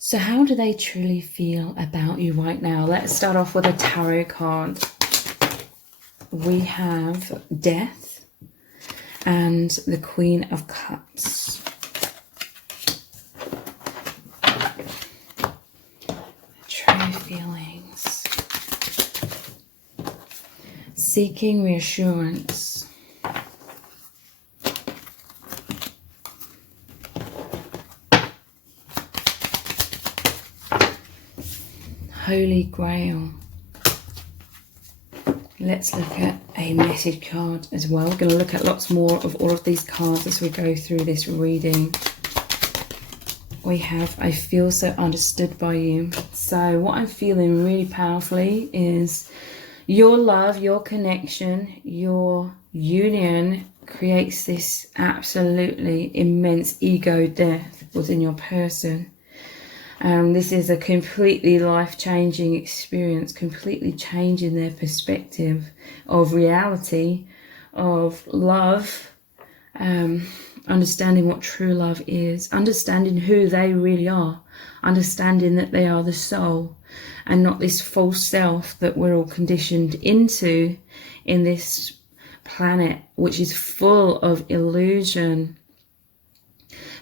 So how do they truly feel about you right now? Let's start off with a tarot card. We have Death and the Queen of Cups. True feelings. Seeking reassurance. Holy Grail. Let's look at a message card as well. We're going to look at lots more of all of these cards as we go through this reading. We have, I feel so understood by you. So what I'm feeling really powerfully is your love, your connection, your union creates this absolutely immense ego death within your person. This is a completely life-changing experience, completely changing their perspective of reality, of love, understanding what true love is, understanding who they really are, understanding that they are the soul and not this false self that we're all conditioned into in this planet, which is full of illusion.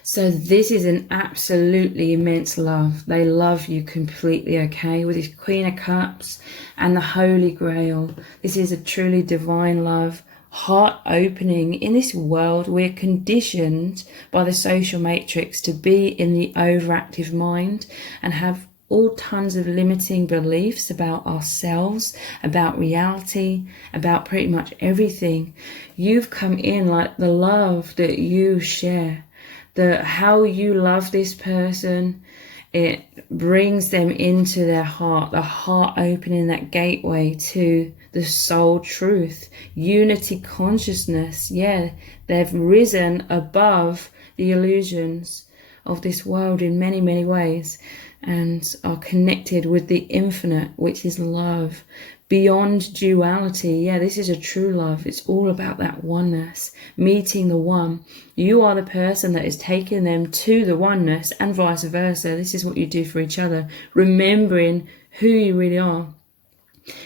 So this is an absolutely immense love. They love you completely, okay? With this Queen of Cups and the Holy Grail. This is a truly divine love, heart opening. In this world, we're conditioned by the social matrix to be in the overactive mind and have all tons of limiting beliefs about ourselves, about reality, about pretty much everything. You've come in like the love that you share. How you love this person, it brings them into their heart, the heart opening, that gateway to the soul truth, unity consciousness. Yeah, they've risen above the illusions of this world in many, many ways and are connected with the infinite, which is love. Beyond duality. Yeah, this is a true love. It's all about that oneness, meeting the one. You are the person that is taking them to the oneness and vice versa. This is what you do for each other, remembering who you really are.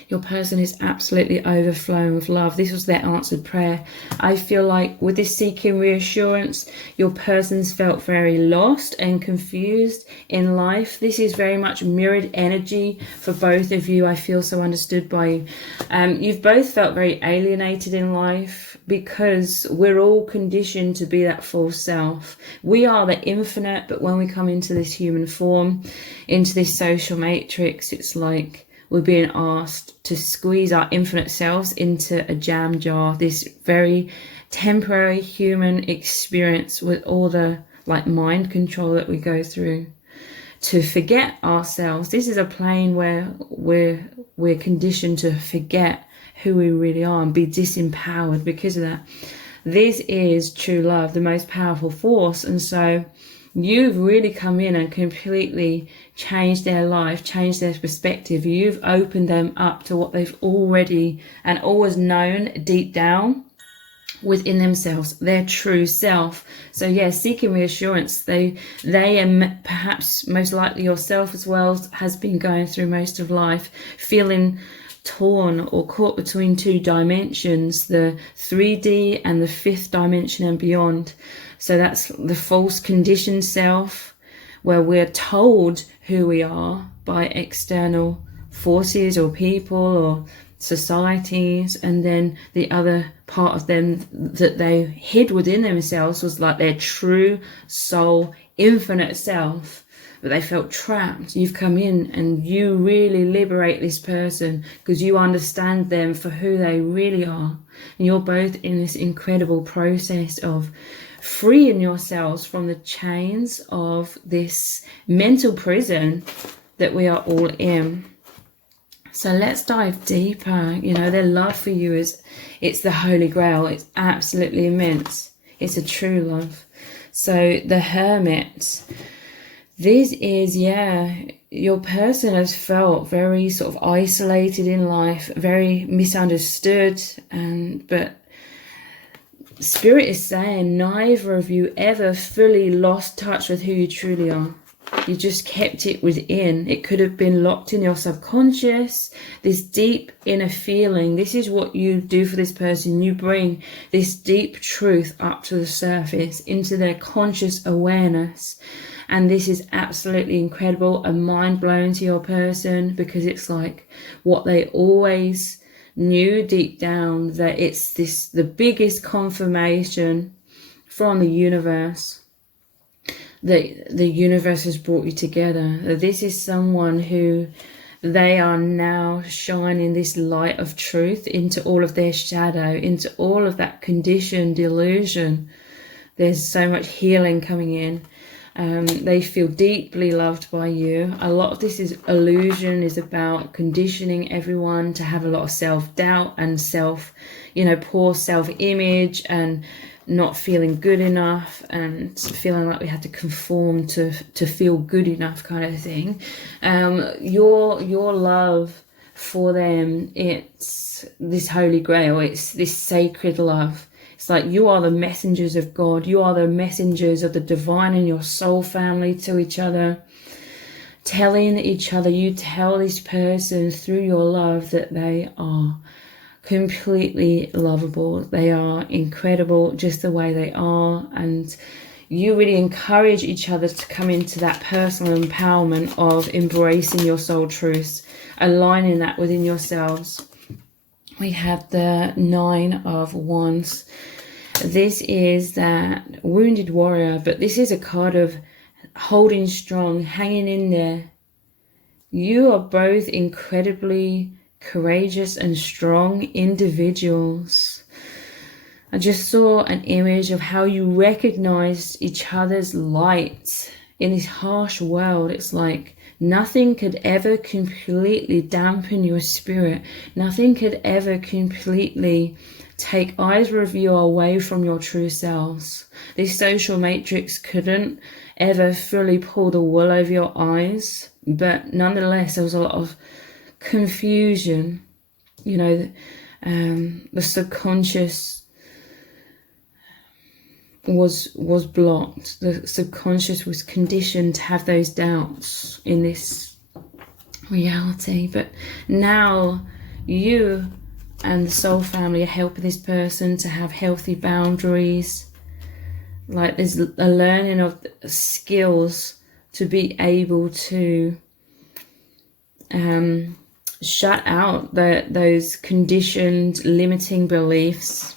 Your person is absolutely overflowing with love. This was their answered prayer. I feel like with this seeking reassurance, your person's felt very lost and confused in life. This is very much mirrored energy for both of you. I feel so understood by you. You've both felt very alienated in life because we're all conditioned to be that false self. We are the infinite, but when we come into this human form, into this social matrix, it's like we're being asked to squeeze our infinite selves into a jam jar, this very temporary human experience with all the like mind control that we go through to forget ourselves. This is a plane where we're conditioned to forget who we really are and be disempowered because of that. This is true love, the most powerful force. And so you've really come in and completely changed their life, changed their perspective. You've opened them up to what they've already and always known deep down within themselves, their true self. So yeah, seeking reassurance. They and perhaps most likely yourself as well has been going through most of life, feeling torn or caught between two dimensions, the 3D and the 5th dimension and beyond. So that's the false conditioned self, where we're told who we are by external forces or people or societies, and then the other part of them that they hid within themselves was like their true soul, infinite self. But they felt trapped. You've come in and you really liberate this person because you understand them for who they really are. And you're both in this incredible process of freeing yourselves from the chains of this mental prison that we are all in. So let's dive deeper. You know, their love for you it's the Holy Grail. It's absolutely immense. It's a true love. So the Hermit. This is, yeah, your person has felt very sort of isolated in life, very misunderstood, but Spirit is saying neither of you ever fully lost touch with who you truly are. You just kept it within. It could have been locked in your subconscious, this deep inner feeling. This is what you do for this person. You bring this deep truth up to the surface, into their conscious awareness. And this is absolutely incredible and mind-blowing to your person, because it's like what they always knew deep down, that it's the biggest confirmation from the universe, that the universe has brought you together. This is someone who they are now shining this light of truth into all of their shadow, into all of that conditioned illusion. There's so much healing coming in. They feel deeply loved by you. A lot of this illusion is about conditioning everyone to have a lot of self-doubt and poor self-image, and not feeling good enough, and feeling like we had to conform to feel good enough, kind of thing. Your love for them, it's this holy grail. It's this sacred love. It's like you are the messengers of God. You are the messengers of the divine and your soul family to each other, telling each other, you tell this person through your love that they are completely lovable. They are incredible just the way they are. And you really encourage each other to come into that personal empowerment of embracing your soul truths, aligning that within yourselves. We have the 9 of Wands. This is that wounded warrior, but this is a card of holding strong, hanging in there. You are both incredibly courageous and strong individuals. I just saw an image of how you recognized each other's light in this harsh world. It's like nothing could ever completely dampen your spirit. Nothing could ever completely take either of you away from your true selves. This social matrix couldn't ever fully pull the wool over your eyes, but nonetheless there was a lot of confusion. The subconscious was blocked. The subconscious was conditioned to have those doubts in this reality. But now you and the soul family are helping this person to have healthy boundaries. Like there's a learning of skills to be able to shut out those conditioned limiting beliefs.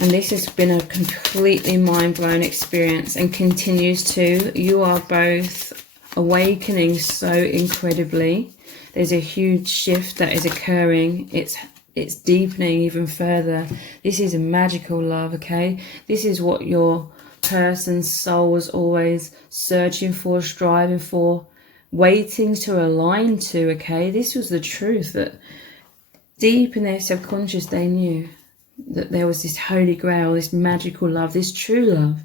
And this has been a completely mind-blown experience and continues to. You are both awakening so incredibly. There's a huge shift that is occurring. It's deepening even further. This is a magical love, okay? This is what your person's soul was always searching for, striving for, waiting to align to, okay? This was the truth, that deep in their subconscious they knew that there was this holy grail, this magical love, this true love,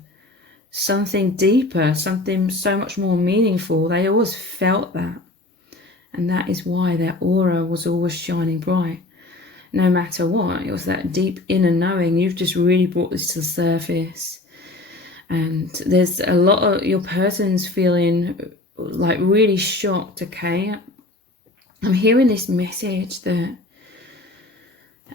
something deeper, something so much more meaningful. They always felt that. And that is why their aura was always shining bright. No matter what, it was that deep inner knowing. You've just really brought this to the surface. And there's a lot of your person's feeling like really shocked, okay? I'm hearing this message that,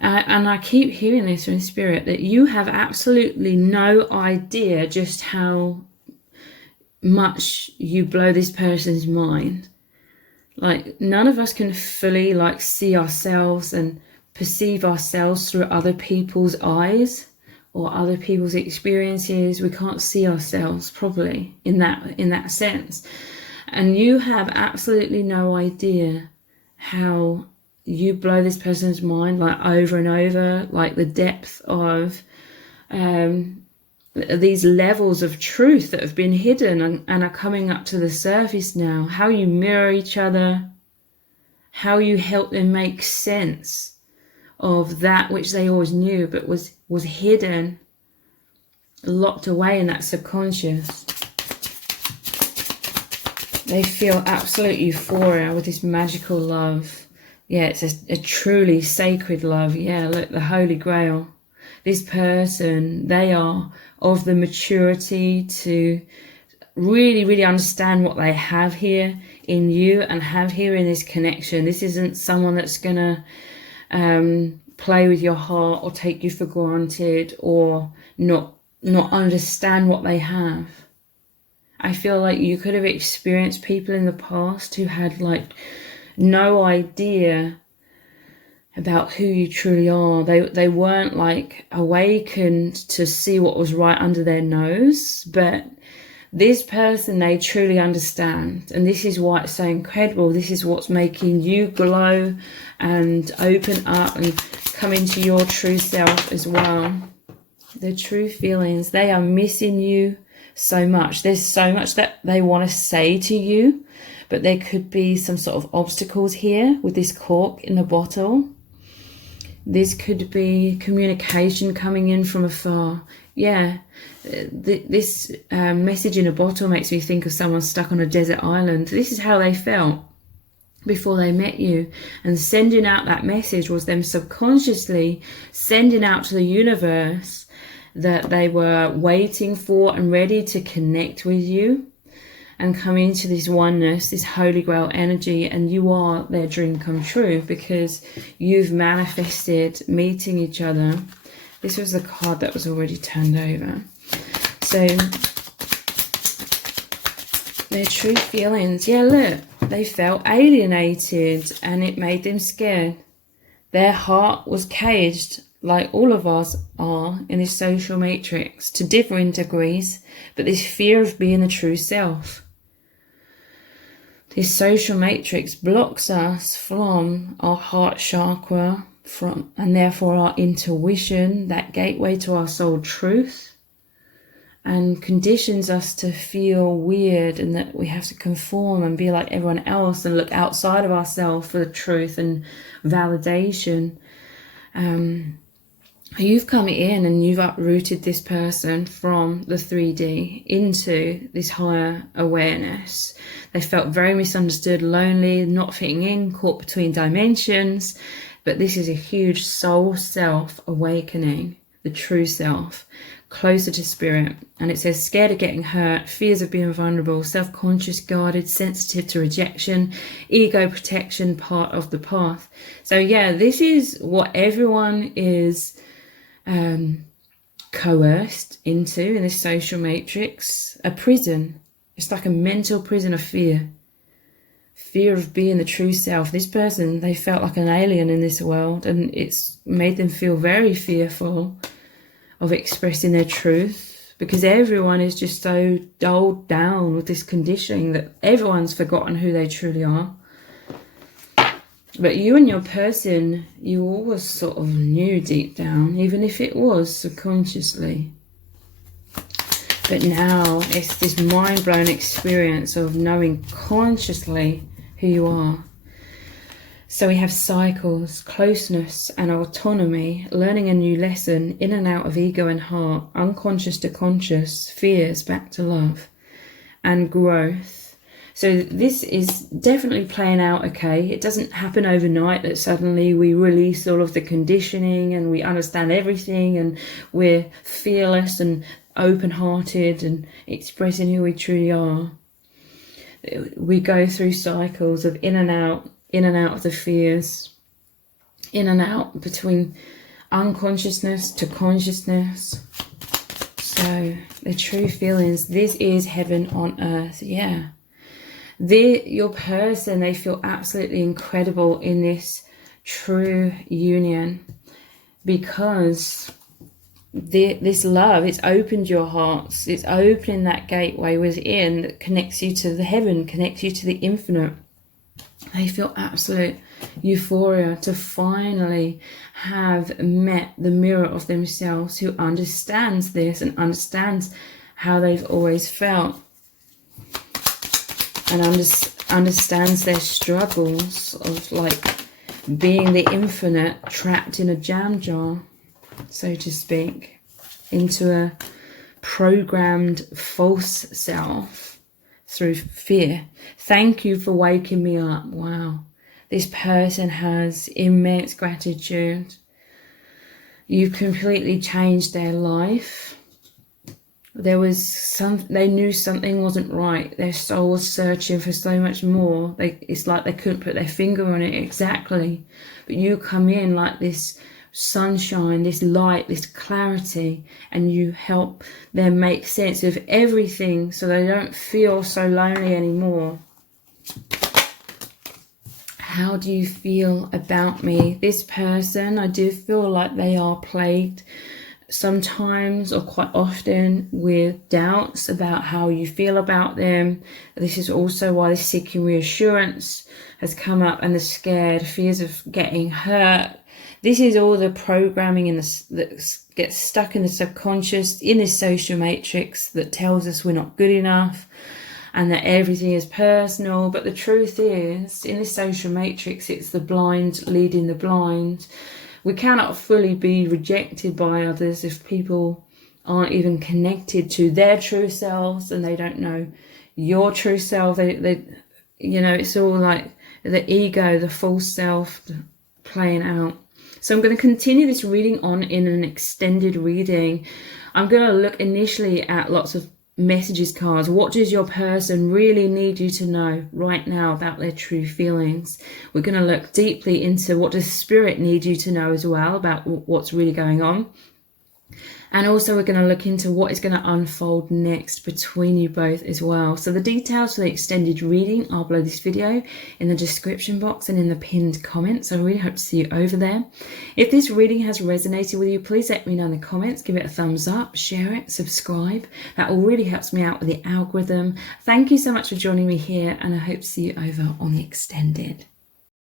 and I keep hearing this from spirit, that you have absolutely no idea just how much you blow this person's mind. Like none of us can fully see ourselves and perceive ourselves through other people's eyes or other people's experiences. We can't see ourselves properly in that sense. And you have absolutely no idea how you blow this person's mind over and over, the depth of these levels of truth that have been hidden and are coming up to the surface now. How you mirror each other, how you help them make sense of that which they always knew but was hidden, locked away in that subconscious. They feel absolute euphoria with this magical love. Yeah, it's a truly sacred love. Yeah, look, the Holy Grail. this person, they are of the maturity to really, really understand what they have here in you and have here in this connection. This isn't someone that's going to play with your heart or take you for granted or not understand what they have. I feel like you could have experienced people in the past who had like no idea about who you truly are. They weren't like awakened to see what was right under their nose, but this person, they truly understand. And this is why it's so incredible. This is what's making you glow and open up and come into your true self as well. The true feelings, they are missing you so much. There's so much that they want to say to you, but there could be some sort of obstacles here with this cork in the bottle. This could be communication coming in from afar. Yeah, this message in a bottle makes me think of someone stuck on a desert island. This is how they felt before they met you. And sending out that message was them subconsciously sending out to the universe that they were waiting for and ready to connect with you and come into this oneness, this Holy Grail energy, and you are their dream come true because you've manifested meeting each other. This was the card that was already turned over. So their true feelings, yeah, look, they felt alienated and it made them scared. Their heart was caged like all of us are in this social matrix to differing degrees, but this fear of being the true self. This social matrix blocks us from our heart chakra, and therefore our intuition, that gateway to our soul truth, and conditions us to feel weird and that we have to conform and be like everyone else and look outside of ourselves for the truth and validation. You've come in and you've uprooted this person from the 3D into this higher awareness. They felt very misunderstood, lonely, not fitting in, caught between dimensions. But this is a huge soul self awakening, the true self, closer to spirit. And it says scared of getting hurt, fears of being vulnerable, self-conscious, guarded, sensitive to rejection, ego protection, part of the path. So yeah, this is what everyone is coerced into in this social matrix, a prison. It's like a mental prison of fear. Fear of being the true self. This person, they felt like an alien in this world, and it's made them feel very fearful of expressing their truth because everyone is just so dulled down with this conditioning that everyone's forgotten who they truly are. But you and your person, you always sort of knew deep down, even if it was subconsciously. But now it's this mind-blowing experience of knowing consciously who you are. So we have cycles, closeness and autonomy, learning a new lesson, in and out of ego and heart, unconscious to conscious, fears back to love, and growth. So this is definitely playing out, okay? It doesn't happen overnight that suddenly we release all of the conditioning and we understand everything and we're fearless and open-hearted and expressing who we truly are. We go through cycles of in and out of the fears, in and out between unconsciousness to consciousness. So the true feelings, this is heaven on earth, yeah. Your person, they feel absolutely incredible in this true union because this love, it's opened your hearts, it's opening that gateway within that connects you to the heaven, connects you to the infinite. They feel absolute euphoria to finally have met the mirror of themselves who understands this and understands how they've always felt and understands their struggles of like being the infinite trapped in a jam jar, so to speak, into a programmed false self through fear. Thank you for waking me up. Wow. This person has immense gratitude. You've completely changed their life. There was they knew something wasn't right. Their soul was searching for so much more. It's like they couldn't put their finger on it exactly. But you come in like this sunshine, this light, this clarity, and you help them make sense of everything so they don't feel so lonely anymore. How do you feel about me? This person, I do feel like they are plagued sometimes or quite often with doubts about how you feel about them. This is also why the seeking reassurance has come up, and the scared, fears of getting hurt. This is all the programming that gets stuck in the subconscious, in this social matrix that tells us we're not good enough and that everything is personal. But the truth is, in this social matrix, it's the blind leading the blind. We cannot fully be rejected by others if people aren't even connected to their true selves and they don't know your true self. They you know, it's all like the ego, the false self playing out. So I'm going to continue this reading on in an extended reading. I'm going to look initially at lots of messages cards. What does your person really need you to know right now about their true feelings? We're going to look deeply into what does spirit need you to know as well about what's really going on. And also we're going to look into what is going to unfold next between you both as well. So the details for the extended reading are below this video in the description box and in the pinned comments. I really hope to see you over there. If this reading has resonated with you, please let me know in the comments. Give it a thumbs up, share it, subscribe. That all really helps me out with the algorithm. Thank you so much for joining me here, and I hope to see you over on the extended.